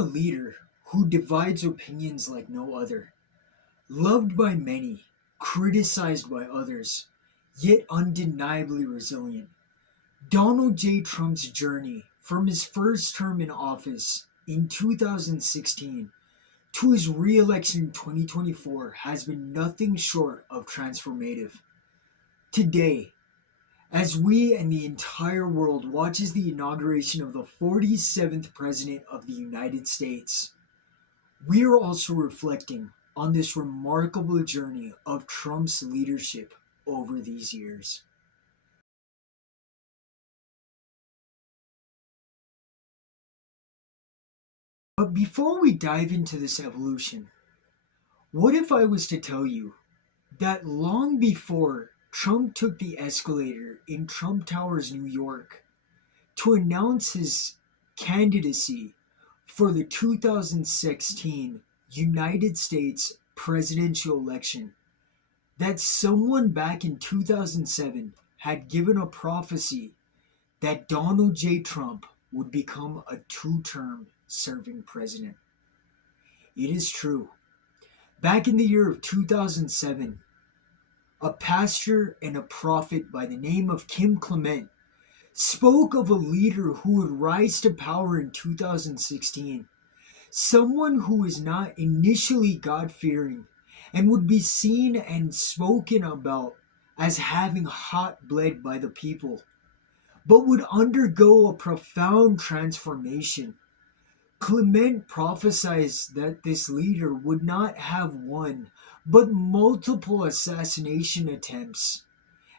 a leader who divides opinions like no other, loved by many, criticized by others, yet undeniably resilient. Donald J. Trump's journey from his first term in office in 2016 to his re-election in 2024 has been nothing short of transformative. Today, as we and the entire world watches the inauguration of the 47th President of the United States, we are also reflecting on this remarkable journey of Trump's leadership over these years. But before we dive into this evolution, what if I was to tell you that long before Trump took the escalator in Trump Towers, New York, to announce his candidacy for the 2016 United States presidential election, that someone back in 2007 had given a prophecy that Donald J. Trump would become a two-term serving president? It is true. Back in the year of 2007, a pastor and a prophet by the name of Kim Clement spoke of a leader who would rise to power in 2016, someone who was not initially God-fearing and would be seen and spoken about as having hot blood by the people, but would undergo a profound transformation. Clement prophesied that this leader would not have one, but multiple assassination attempts,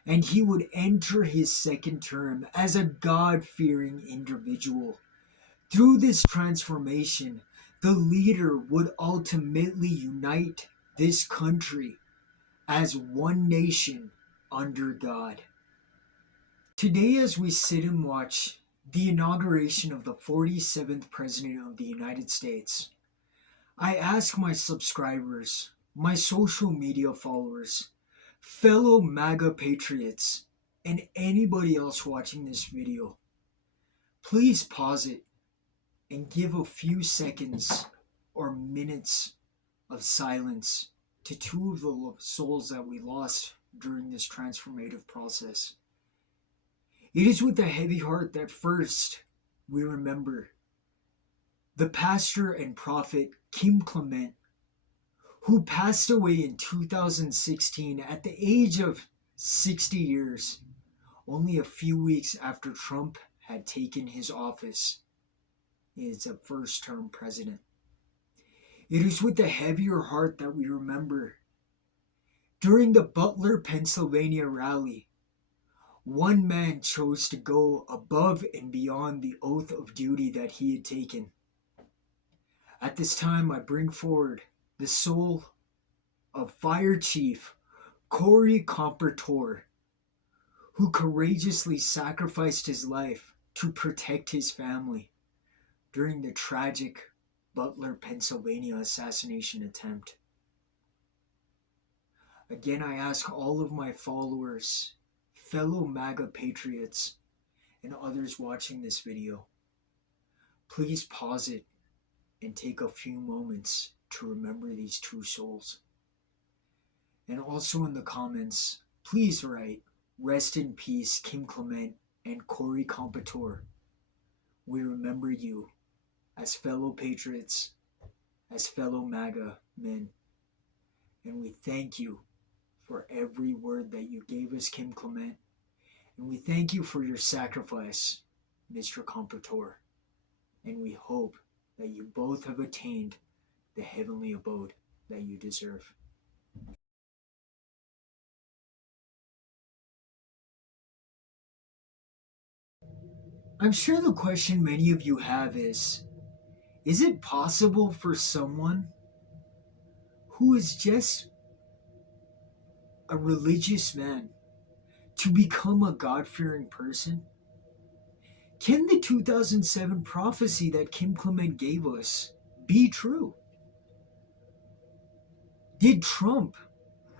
and he would enter his second term as a God-fearing individual. Through this transformation, the leader would ultimately unite this country as one nation under God. Today, as we sit and watch the inauguration of the 47th President of the United States, I ask my subscribers, my social media followers, fellow MAGA patriots, and anybody else watching this video, please pause it and give a few seconds or minutes of silence to two of the souls that we lost during this transformative process. It is with a heavy heart that first we remember the pastor and prophet Kim Clement, who passed away in 2016 at the age of 60 years, only a few weeks after Trump had taken his office as a first-term president. It is with a heavier heart that we remember during the Butler, Pennsylvania rally, one man chose to go above and beyond the oath of duty that he had taken. At this time, I bring forward the soul of Fire Chief Corey Compertor, who courageously sacrificed his life to protect his family during the tragic Butler, Pennsylvania assassination attempt. Again, I ask all of my followers, fellow MAGA patriots, and others watching this video, please pause it and take a few moments to remember these two souls. And also in the comments, please write, "Rest in peace, Kim Clement and Corey Compertor. We remember you as fellow patriots, as fellow MAGA men. And we thank you for every word that you gave us, Kim Clement. And we thank you for your sacrifice, Mr. Compertor. And we hope that you both have attained the heavenly abode that you deserve." I'm sure the question many of you have is it possible for someone who is just a religious man to become a God-fearing person? Can the 2007 prophecy that Kim Clement gave us be true? Did Trump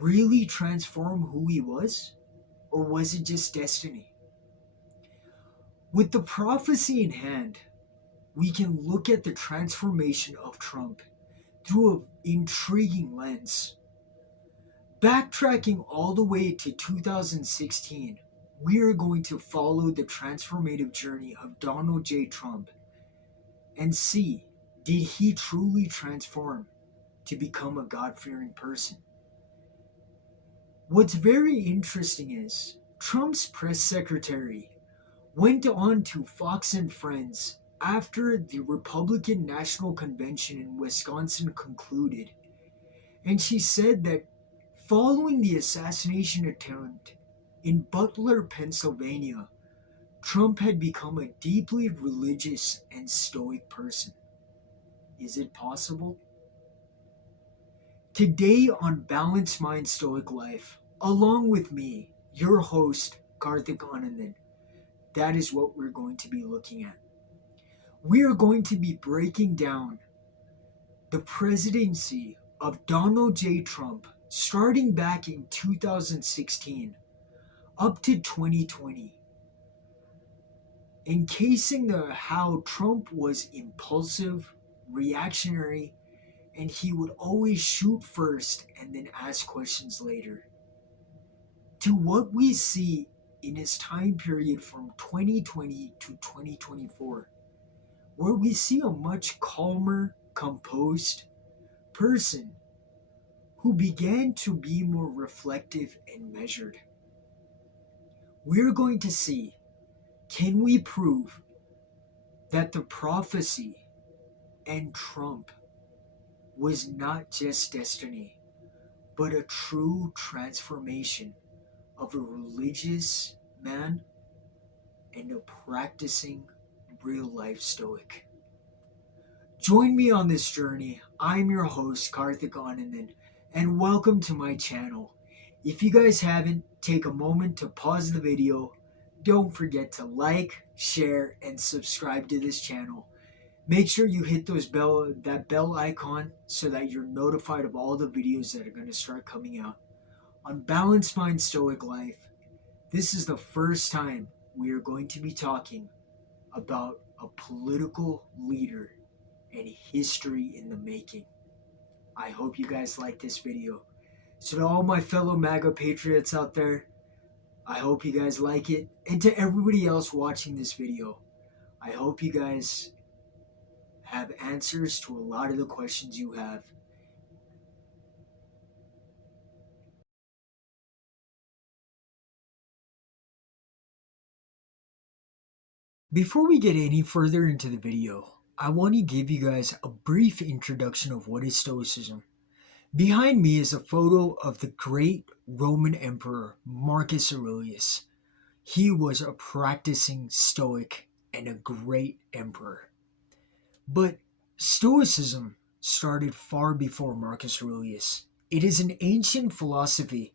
really transform who he was? Or was it just destiny? With the prophecy in hand, we can look at the transformation of Trump through an intriguing lens. Backtracking all the way to 2016, we are going to follow the transformative journey of Donald J. Trump and see, did he truly transform to become a God-fearing person? What's very interesting is Trump's press secretary went on to Fox and Friends after the Republican National Convention in Wisconsin concluded, and she said that following the assassination attempt in Butler, Pennsylvania, Trump had become a deeply religious and stoic person. Is it possible? Today on Balanced Mind Stoic Life, along with me, your host, Karthik Anandan, that is what we're going to be looking at. We are going to be breaking down the presidency of Donald J. Trump starting back in 2016 up to 2020, encasing how Trump was impulsive, reactionary, and he would always shoot first and then ask questions later, to what we see in his time period from 2020 to 2024, where we see a much calmer, composed person who began to be more reflective and measured. We're going to see, can we prove that the prophecy and Trump was not just destiny, but a true transformation of a religious man and a practicing real life stoic? Join me on this journey. I'm your host, Karthik Anandan, and welcome to my channel. If you guys haven't, take a moment to pause the video. Don't forget to like, share, and subscribe to this channel. Make sure you hit that bell icon so that you're notified of all the videos that are going to start coming out. On Balanced Mind Stoic Life, this is the first time we are going to be talking about a political leader and history in the making. I hope you guys like this video. So to all my fellow MAGA patriots out there, I hope you guys like it. And to everybody else watching this video, I hope you guys have answers to a lot of the questions you have. Before we get any further into the video, I want to give you guys a brief introduction of what is Stoicism. Behind me is a photo of the great Roman Emperor Marcus Aurelius. He was a practicing Stoic and a great emperor. But Stoicism started far before Marcus Aurelius. It is an ancient philosophy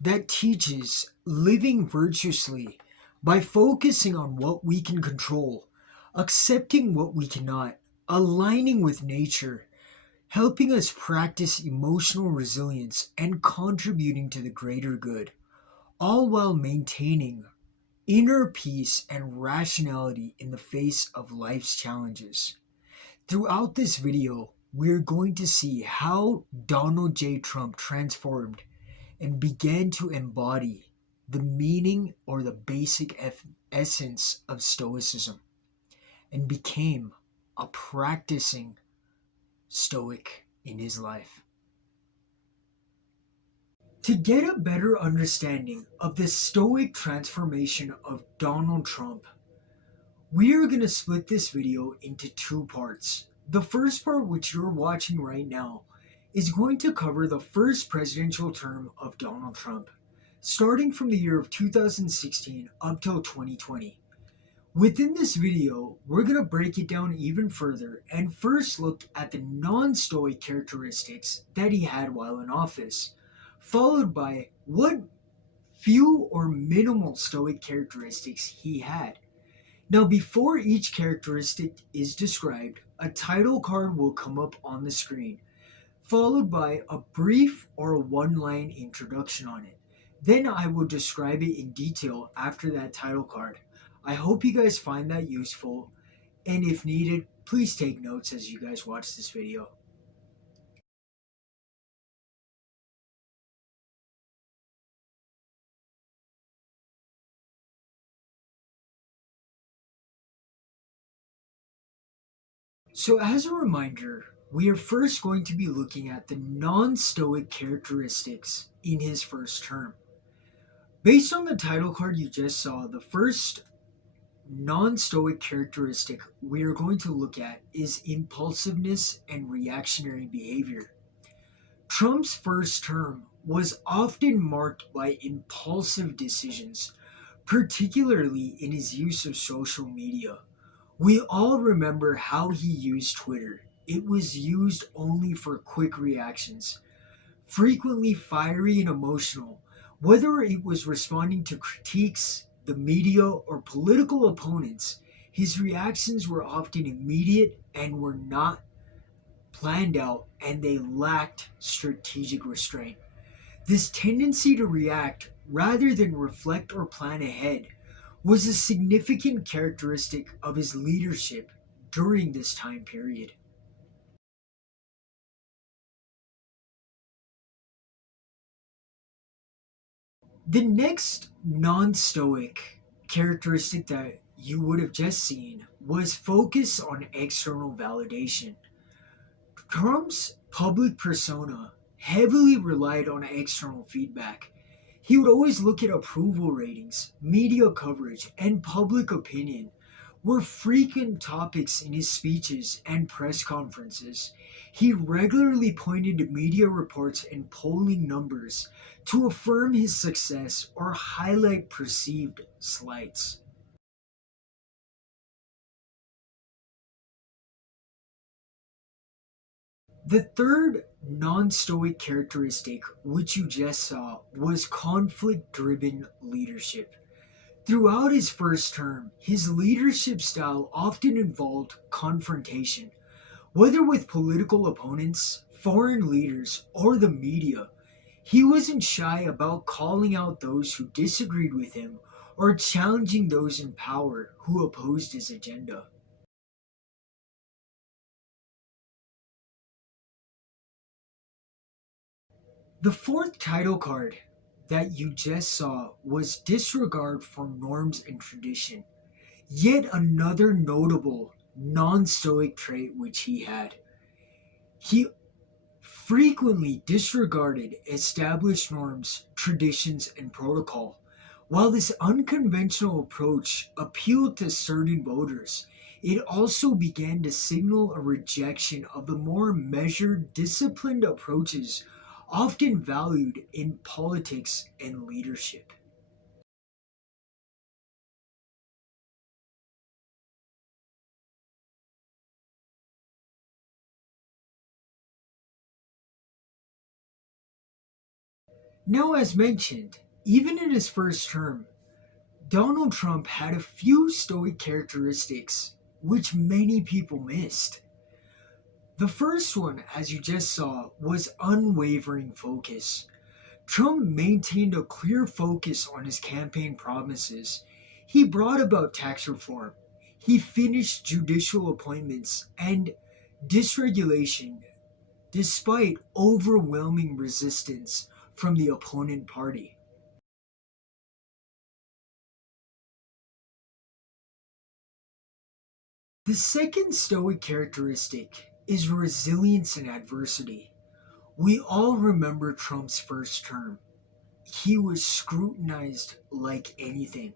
that teaches living virtuously by focusing on what we can control, accepting what we cannot, aligning with nature, helping us practice emotional resilience, and contributing to the greater good, all while maintaining inner peace and rationality in the face of life's challenges. Throughout this video, we're going to see how Donald J. Trump transformed and began to embody the meaning or the basic essence of Stoicism and became a practicing Stoic in his life. To get a better understanding of the Stoic transformation of Donald Trump, we are going to split this video into two parts. The first part, which you're watching right now, is going to cover the first presidential term of Donald Trump, starting from the year of 2016 up till 2020. Within this video, we're going to break it down even further and first look at the non-Stoic characteristics that he had while in office, followed by what few or minimal Stoic characteristics he had. Now, before each characteristic is described, a title card will come up on the screen, followed by a brief or a one-line introduction on it. Then I will describe it in detail after that title card. I hope you guys find that useful, And if needed, please take notes as you guys watch this video. So, as a reminder, we are first going to be looking at the non-Stoic characteristics in his first term. Based on the title card you just saw, the first non-Stoic characteristic we are going to look at is impulsiveness and reactionary behavior. Trump's first term was often marked by impulsive decisions, particularly in his use of social media. We all remember how he used Twitter. It was used only for quick reactions, frequently fiery and emotional. Whether it was responding to critiques, the media, or political opponents, his reactions were often immediate and were not planned out, and they lacked strategic restraint. This tendency to react rather than reflect or plan ahead was a significant characteristic of his leadership during this time period. The next non Stoic characteristic that you would have just seen was focus on external validation. Trump's public persona heavily relied on external feedback. He would always look at approval ratings, media coverage, and public opinion were frequent topics in his speeches and press conferences. He regularly pointed to media reports and polling numbers to affirm his success or highlight perceived slights. The third non Stoic characteristic, which you just saw, was conflict driven leadership. Throughout his first term, his leadership style often involved confrontation, whether with political opponents, foreign leaders, or the media. He wasn't shy about calling out those who disagreed with him or challenging those in power who opposed his agenda. The fourth title card that you just saw was disregard for norms and tradition. Yet another notable non Stoic trait which he had. He frequently disregarded established norms, traditions, and protocol. While this unconventional approach appealed to certain voters, it also began to signal a rejection of the more measured, disciplined approaches often valued in politics and leadership. Now, as mentioned, even in his first term, Donald Trump had a few stoic characteristics which many people missed. The first one, as you just saw, was unwavering focus. Trump maintained a clear focus on his campaign promises. He brought about tax reform. He finished judicial appointments and dysregulation despite overwhelming resistance from the opponent party. The second Stoic characteristic is resilience in adversity. We all remember Trump's first term. He was scrutinized like anything,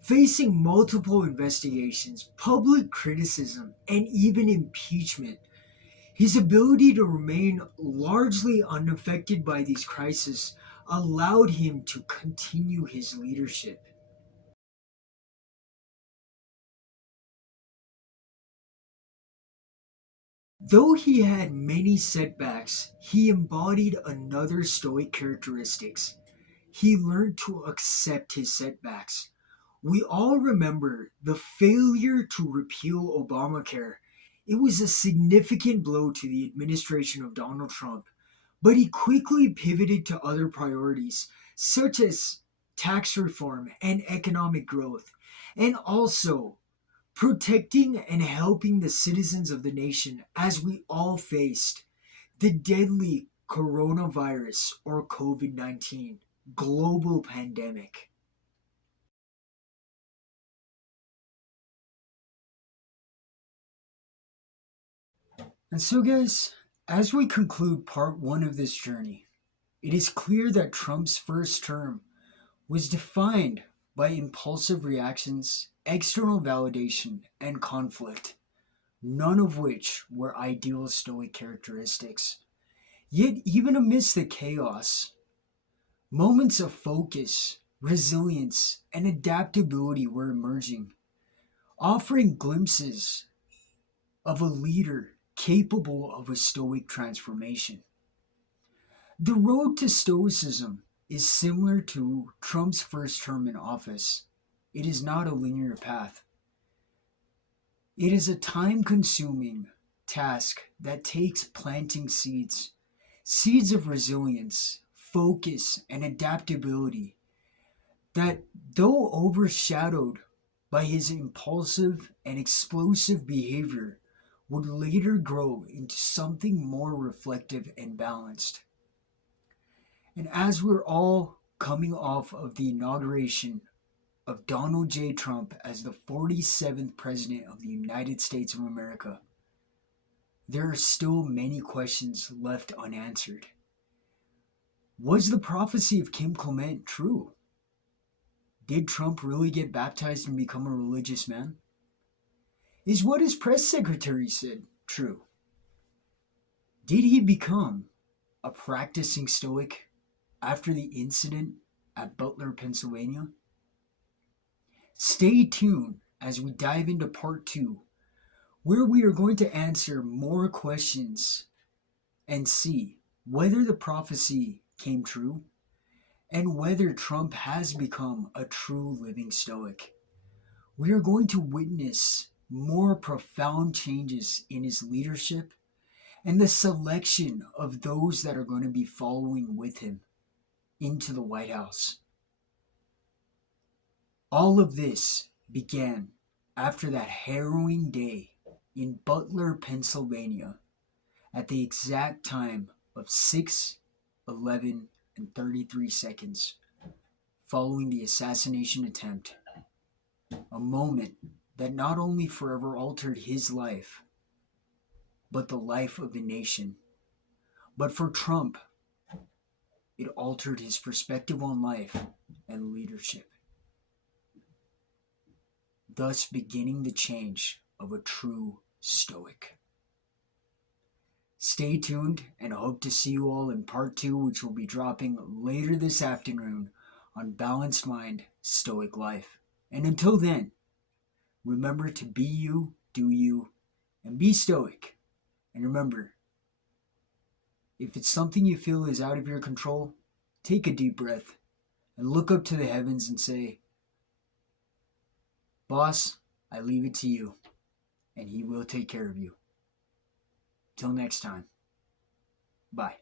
facing multiple investigations, public criticism, and even impeachment. His ability to remain largely unaffected by these crises allowed him to continue his leadership. Though he had many setbacks, he embodied another Stoic characteristics. He learned to accept his setbacks. We all remember the failure to repeal Obamacare. It was a significant blow to the administration of Donald Trump, but he quickly pivoted to other priorities, such as tax reform and economic growth, and also protecting and helping the citizens of the nation as we all faced the deadly coronavirus or COVID-19 global pandemic. And so, guys, as we conclude part one of this journey, it is clear that Trump's first term was defined by impulsive reactions, external validation, and conflict, none of which were ideal Stoic characteristics. Yet, even amidst the chaos, moments of focus, resilience, and adaptability were emerging, offering glimpses of a leader capable of a Stoic transformation. The road to Stoicism is similar to Trump's first term in office. It is not a linear path. It is a time consuming task that takes planting seeds, seeds of resilience, focus, and adaptability that, though overshadowed by his impulsive and explosive behavior, would later grow into something more reflective and balanced. And as we're all coming off of the inauguration of Donald J. Trump as the 47th President of the United States of America, there are still many questions left unanswered. Was the prophecy of Kim Clement true? Did Trump really get baptized and become a religious man? Is what his press secretary said true? Did he become a practicing Stoic after the incident at Butler, Pennsylvania? Stay tuned as we dive into part two, where we are going to answer more questions and see whether the prophecy came true and whether Trump has become a true living Stoic. We are going to witness more profound changes in his leadership and the selection of those that are going to be following with him into the White House. All of this began after that harrowing day in Butler, Pennsylvania, at the exact time of 6:11 and 33 seconds following the assassination attempt, a moment that not only forever altered his life, but the life of the nation. But for Trump, it altered his perspective on life and leadership, thus beginning the change of a true Stoic. Stay tuned and hope to see you all in part two, which will be dropping later this afternoon on Balanced Mind, Stoic Life. And until then, remember to be you, do you, and be Stoic. And remember, if it's something you feel is out of your control, take a deep breath and look up to the heavens and say, "Boss, I leave it to you, and he will take care of you." Till next time, bye.